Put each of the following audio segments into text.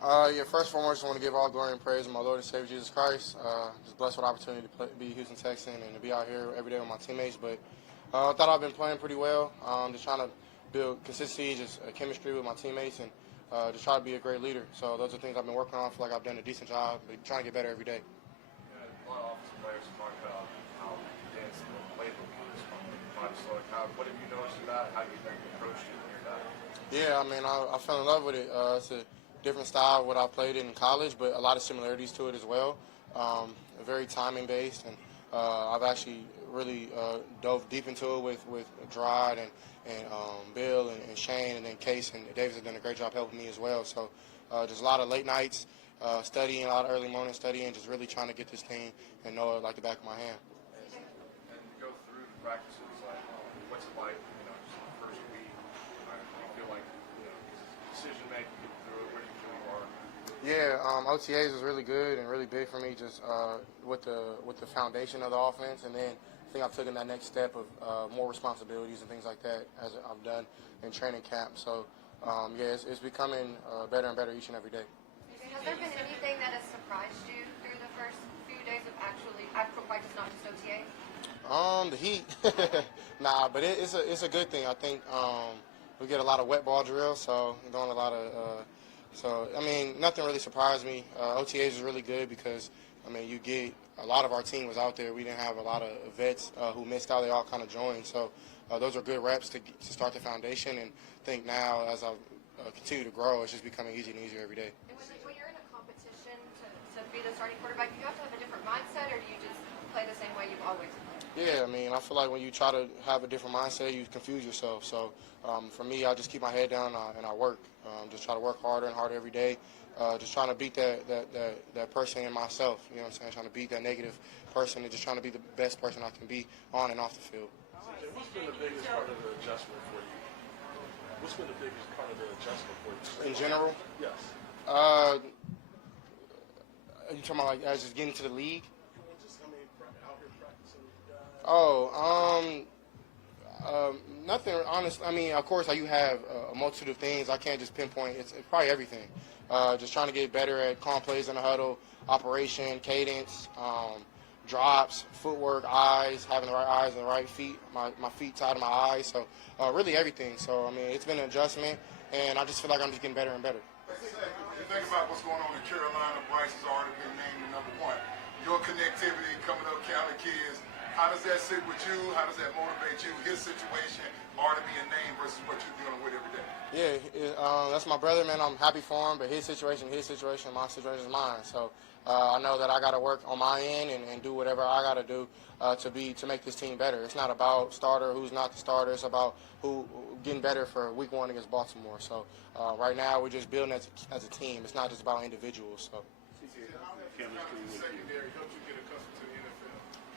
Yeah, first and foremost, I want to give all glory and praise to my Lord and Savior Jesus Christ. Just blessed with the opportunity to be a Houston Texan and to be out here every day with my teammates. But I thought I've been playing pretty well. Just trying to build consistency, just chemistry with my teammates, and just try to be a great leader. So those are things I've been working on. I feel like I've done a decent job, but trying to get better every day. A lot of offensive players talk about how dense the playbook is from the so what have you noticed of that? How do you think you approached it when you're done? Yeah, I mean, I fell in love with it. It's a different style of what I played in college, but a lot of similarities to it as well. Very timing based, and I've actually really dove deep into it with Stroud and Bill and Shane, and then Case and Davis have done a great job helping me as well. So just a lot of late nights studying, a lot of early morning studying, just really trying to get this thing and know it like the back of my hand. And go through the practices, like what's it like, just in the first week? Do you feel like, decision making, get through it? Where do you feel you are? Yeah, OTAs was really good and really big for me, just with the foundation of the offense, and then I think I've taken that next step of more responsibilities and things like that as I've done in training camp. So it's becoming better and better each and every day. Has there been anything that has surprised you through the first few days of actual practice, not just OTA? The heat. Nah, but it's a good thing. I think we get a lot of wet ball drills, so we're doing a lot of. So I mean, nothing really surprised me. OTAs is really good because I mean, you get a lot of our team was out there. We didn't have a lot of vets who missed out. They all kind of joined. So those are good reps to start the foundation. And I think now as I continue to grow, it's just becoming easier and easier every day. And when you're in a competition to be the starting quarterback, do you have to have a different mindset, or do you just play the same way you've always played? Yeah, I mean, I feel like when you try to have a different mindset, you confuse yourself. So for me, I just keep my head down and I work. Just try to work harder and harder every day. Just trying to beat that person in myself. You know what I'm saying? Trying to beat that negative person and just trying to be the best person I can be on and off the field. CJ, what's been the biggest part of the adjustment for you? What's been the biggest part of the adjustment for you? In general? Yes. You talking about like as just getting to the league? Just, I mean, out here practicing with guys. Nothing. Honestly, I mean, of course, you have a multitude of things. I can't just pinpoint. It's probably everything. Just trying to get better at calm plays in the huddle, operation, cadence, drops, footwork, eyes, having the right eyes and the right feet. My feet tied to my eyes. So really everything. So I mean, it's been an adjustment, and I just feel like I'm just getting better and better. You think about what's going on in Carolina. Bryce has already been named the #1. Your connectivity coming up, Cali kids. How does that sit with you? How does that motivate you? His situation, already being named versus what you're dealing with every day. Yeah, that's my brother, man. I'm happy for him, but his situation, my situation is mine. So I know that I got to work on my end and do whatever I got to do to make this team better. It's not about starter, who's not the starter. It's about who getting better for week 1 against Baltimore. So right now we're just building as a team. It's not just about individuals. So.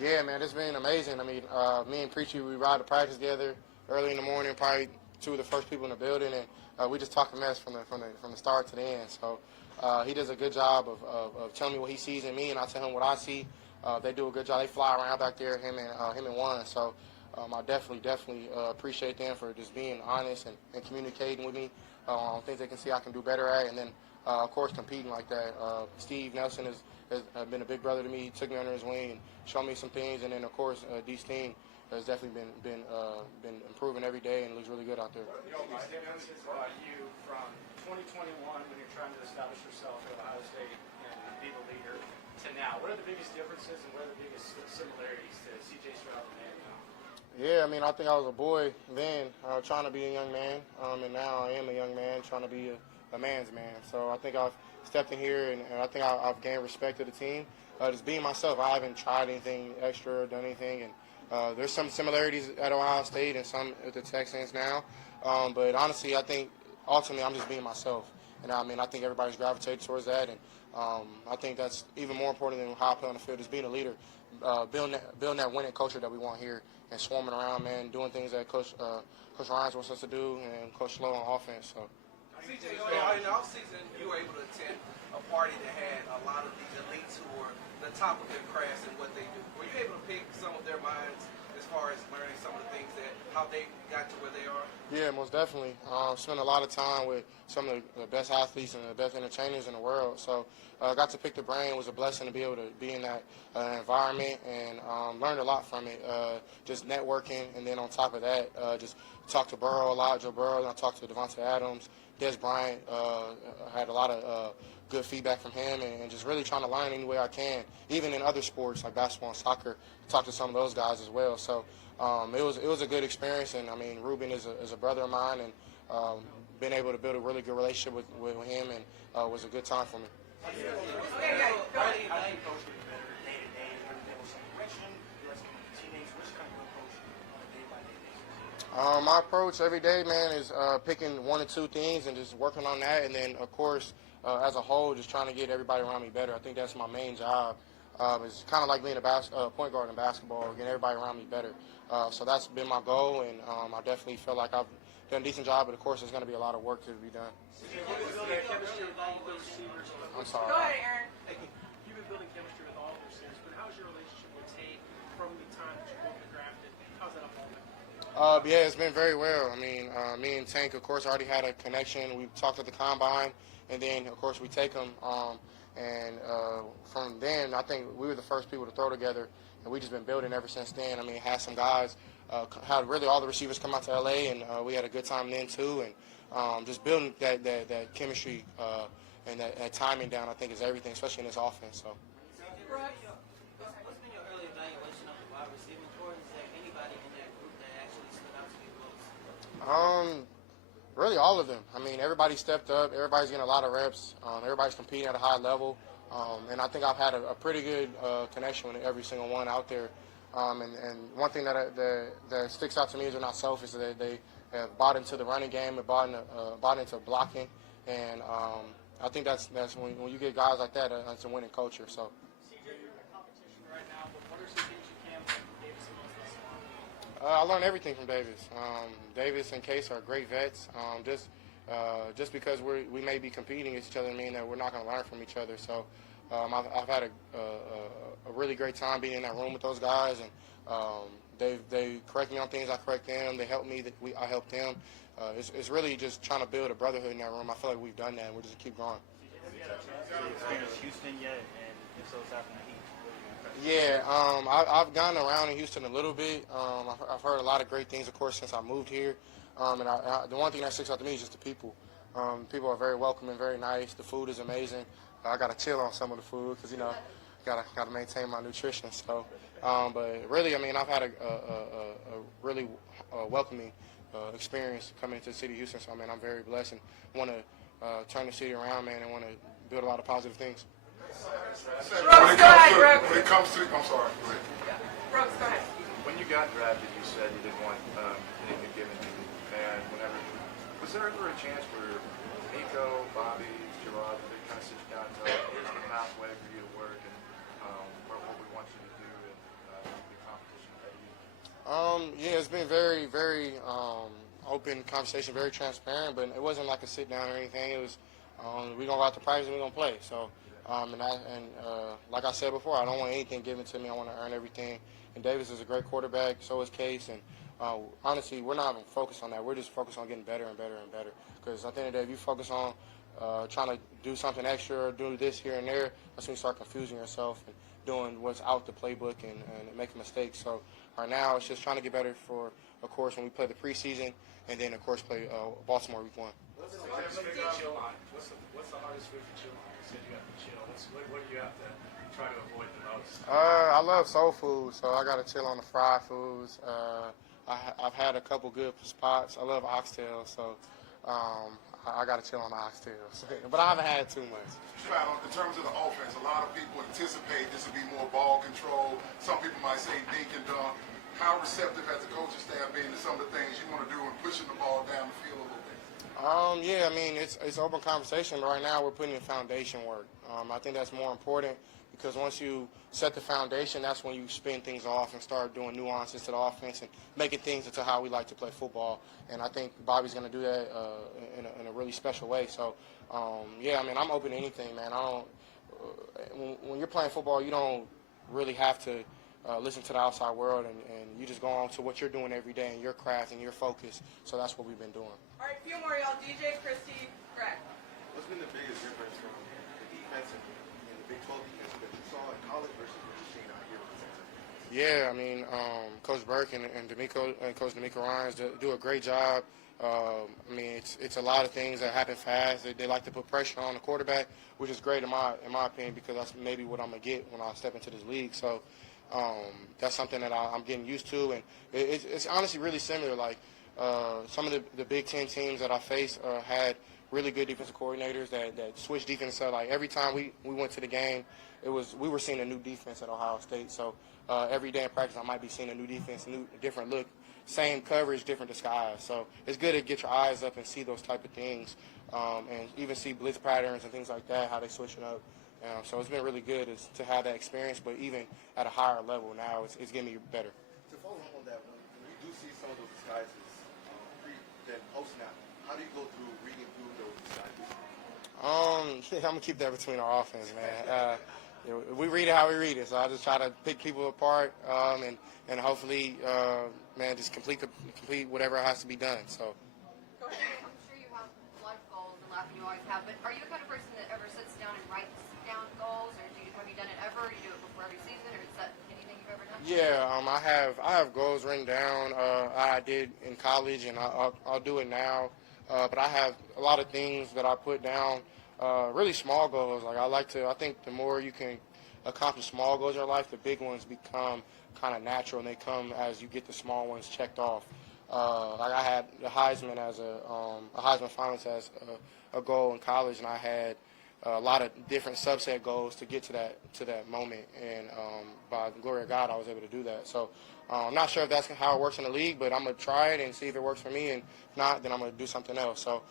Yeah, man, it's been amazing. I mean, me and Preachy, we ride to practice together early in the morning, probably 2 of the first people in the building, and we just talk a mess from the start to the end. So he does a good job of telling me what he sees in me, and I tell him what I see. They do a good job. They fly around back there, him and Juan. So I definitely appreciate them for just being honest and communicating with me on things they can see I can do better at, and then of course competing like that. Steve Nelson has been a big brother to me. He took me under his wing and showed me some things, and then of course D. Steen has definitely been improving every day and looks really good out there. What are the biggest differences about you from 2021 when you're trying to establish yourself at Ohio State and be the leader to now? What are the biggest differences and what are the biggest similarities to C.J. Stroud and now? Yeah, I mean, I think I was a boy then, trying to be a young man, and now I am a young man trying to be a man's man. So I think I've stepped in here, and I think I've gained respect of the team. Just being myself, I haven't tried anything extra or done anything, and there's some similarities at Ohio State and some at the Texans now. But honestly, I think ultimately I'm just being myself. And I mean, I think everybody's gravitated towards that, and I think that's even more important than how I play on the field is being a leader, building that winning culture that we want here, and swarming around, man, doing things that Coach Ryan wants us to do, and Coach Slow on offense. So. CJ, in the offseason, you were able to attend a party that had a lot of these elites who were the top of their crafts and what they do. Were you able to pick some of their minds as far as learning some of the things that how they got to where they are? Yeah, most definitely. Spent a lot of time with some of the best athletes and the best entertainers in the world. So I got to pick the brain. It was a blessing to be able to be in that environment and learned a lot from it. Just networking, and then on top of that, just talked to Burrow a lot, Joe Burrow, and I talked to Devontae Adams. Des Bryant, had a lot of good feedback from him, and just really trying to learn any way I can, even in other sports like basketball and soccer. Talk to some of those guys as well. So it was a good experience, and I mean Ruben is a brother of mine, and been able to build a really good relationship with him, and was a good time for me. My approach every day, man, is picking one or two things and just working on that, and then of course as a whole, just trying to get everybody around me better. I think that's my main job. It's kind of like being a point guard in basketball, getting everybody around me better. So that's been my goal, and I definitely feel like I've done a decent job, but of course there's going to be a lot of work to be done. I'm sorry. Go ahead, Aaron. You've been building chemistry with all of your receivers, but how's your relationship with Tate from the time that you both been drafted? How's that evolving? Yeah, it's been very well. I mean, me and Tank, of course, already had a connection. We talked at the combine, and then, of course, we take them. And from then, I think we were the first people to throw together, and we've just been building ever since then. I mean, had some guys, had really all the receivers come out to L.A., and we had a good time then, too. And just building that chemistry and that timing down, I think, is everything, especially in this offense. So. What's been your early evaluation of the wide receiving core? Is there anybody in that group that actually stood out to you most? Really all of them. I mean, everybody stepped up. Everybody's getting a lot of reps. Everybody's competing at a high level. And I think I've had a pretty good connection with every single one out there. And one thing that sticks out to me is they're not selfish. They have bought into the running game and bought into blocking. And I think that's when you get guys like that, it's a winning culture. So. CJ, you're in competition right now, but what are some things you can learn from Davis and most this far? I learned everything from Davis. Davis and Case are great vets. Just because we may be competing against each other, mean that we're not going to learn from each other. So I've had a really great time being in that room with those guys, and they correct me on things, I correct them. They help me, I help them. It's really just trying to build a brotherhood in that room. I feel like we've done that, and we're just keep growing. Experienced Houston yet, and if so, it's happening to Heat. Yeah, I've gone around in Houston a little bit. I've heard a lot of great things, of course, since I moved here. And the one thing that sticks out to me is just the people. People are very welcoming, very nice. The food is amazing. I got to chill on some of the food because, gotta maintain my nutrition. So, but really, I mean, I've had a really welcoming experience coming into the city of Houston. So, I mean, I'm very blessed and want to turn the city around, man, and want to build a lot of positive things. Brooks, go ahead, Brooks. When it comes to, I'm sorry. Go ahead. Brooks, go ahead. When you got drafted, you said you didn't want anything given to you. And whenever, was there ever a chance where Nico, Bobby, Gerard, they kind of sit you down and tell you, here's the pathway for you to work and what we want you to do and the competition that you? Yeah, it's been very, very open conversation, very transparent, but it wasn't like a sit down or anything. It was, we're going to go out to practice and we're going to play. So, like I said before, I don't want anything given to me. I want to earn everything. And Davis is a great quarterback, so is Case. And honestly, we're not even focused on that. We're just focused on getting better and better and better. Because at the end of the day, if you focus on trying to do something extra or do this here and there, that's when you start confusing yourself and doing what's out the playbook and making mistakes. So right now, it's just trying to get better for, of course, when we play the preseason and then, of course, play Baltimore week 1. What's the hardest food to chill on? What's the hardest food to chill on? You said you have to chill. What do you have to try to avoid the most? I love soul food, so I got to chill on the fried foods. I've had a couple good spots. I love oxtail, so I got to chill on the oxtails. But I haven't had too much. Stroud, in terms of the offense, a lot of people anticipate this will be more ball control. Some people might say dink and dunk. How receptive has the coaching staff been to some of the things you want to do and pushing the ball down the field a little bit? Yeah, I mean, it's open conversation, but right now we're putting in foundation work. I think that's more important because once you set the foundation, that's when you spin things off and start doing nuances to the offense and making things into how we like to play football. And I think Bobby's going to do that in a really special way. So, yeah, I mean, I'm open to anything, man. I don't. When you're playing football, you don't really have to listen to the outside world, and you just go on to what you're doing every day and your craft and your focus. So that's what we've been doing. All right, a few more, y'all. DJ, Christy, Greg. What's been the biggest difference from the defense in the Big 12 defense that you saw in college versus what you're seeing out here with the Texans? Yeah, I mean, Coach Burke and Coach D'Amico Ryans do a great job. I mean, it's a lot of things that happen fast. They like to put pressure on the quarterback, which is great in my opinion, because that's maybe what I'm gonna get when I step into this league. So that's something that I'm getting used to, and it's honestly really similar. Like some of the Big Ten teams that I faced had really good defensive coordinators that switched defense. So like every time we went to the game, we were seeing a new defense at Ohio State. So every day in practice, I might be seeing a new defense, a different look. Same coverage, different disguise. So it's good to get your eyes up and see those type of things, and even see blitz patterns and things like that, how they switch it up. So it's been really good to have that experience, but even at a higher level now, it's getting me better. To follow up on that, when you do see some of those disguises pre then post snap, how do you go through reading through those disguises? I'm gonna keep that between our offense, man. We read it how we read it, so I just try to pick people apart, and hopefully, man, just complete whatever has to be done. So. Go ahead. I'm sure you have a lot of goals and laughing you always have, but are you the kind of person that ever sits down and writes down goals, or have you done it ever? Or do you do it before every season, or is that anything you've ever done? Yeah, I have goals written down. I did in college, and I'll do it now. But I have a lot of things that I put down. Really small goals. I think the more you can accomplish small goals in your life, the big ones become kind of natural, and they come as you get the small ones checked off. Like I had the Heisman as a Heisman finalist as a goal in college, and I had a lot of different subset goals to get to that moment. And by the glory of God, I was able to do that. So I'm not sure if that's how it works in the league, but I'm gonna try it and see if it works for me. And if not, then I'm gonna do something else. So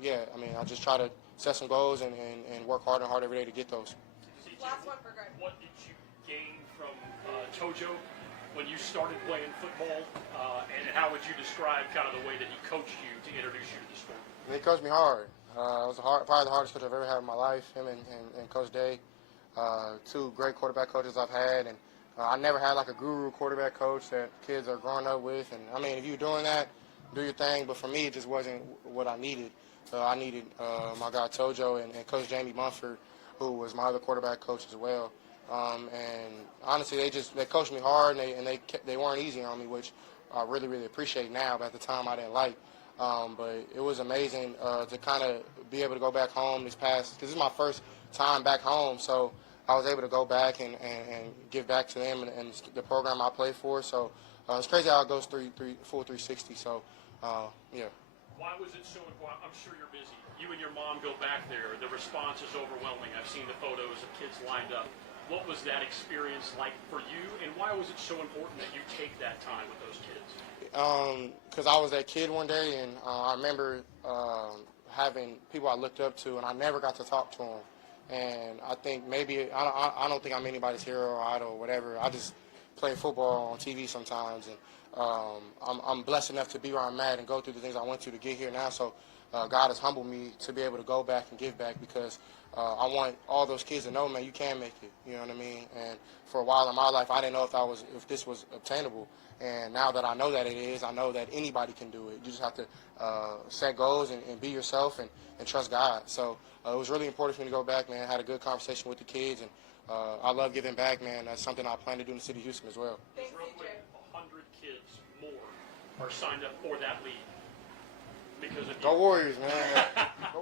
yeah, I mean, I just try to set some goals and work hard and hard every day to get those. Last one for Greg. What did you gain from Tojo when you started playing football, and how would you describe kind of the way that he coached you to introduce you to the sport? He coached me hard. It was probably the hardest coach I've ever had in my life, him and Coach Day. Two great quarterback coaches I've had, and I never had like a guru quarterback coach that kids are growing up with. And I mean, if you're doing that, do your thing, but for me, it just wasn't what I needed. I needed my guy Tojo and Coach Jamie Munford, who was my other quarterback coach as well. And honestly, they coached me hard, and they weren't easy on me, which I really, really appreciate now, but at the time I didn't like. But it was amazing to kind of be able to go back home because this is my first time back home, so I was able to go back and give back to them and the program I play for. So it's crazy how it goes full 360. So, yeah. Why was it so important? I'm sure you're busy. You and your mom go back there. The response is overwhelming. I've seen the photos of kids lined up. What was that experience like for you, and why was it so important that you take that time with those kids? Because I was that kid one day, and I remember having people I looked up to, and I never got to talk to them. And I think maybe I don't think I'm anybody's hero or idol or whatever. I just play football on TV sometimes, and I'm blessed enough to be where I'm at and go through the things I went to get here now. So God has humbled me to be able to go back and give back, because I want all those kids to know, man, you can make it. You know what I mean? And for a while in my life, I didn't know if this was obtainable. And now that I know that it is, I know that anybody can do it. You just have to set goals and be yourself and trust God. So it was really important for me to go back, man. I had a good conversation with the kids, and I love giving back, man. That's something I plan to do in the city of Houston as well. Thanks, Real CJ. quick, 100 kids more are signed up for that league because of Go you. Warriors, man. Go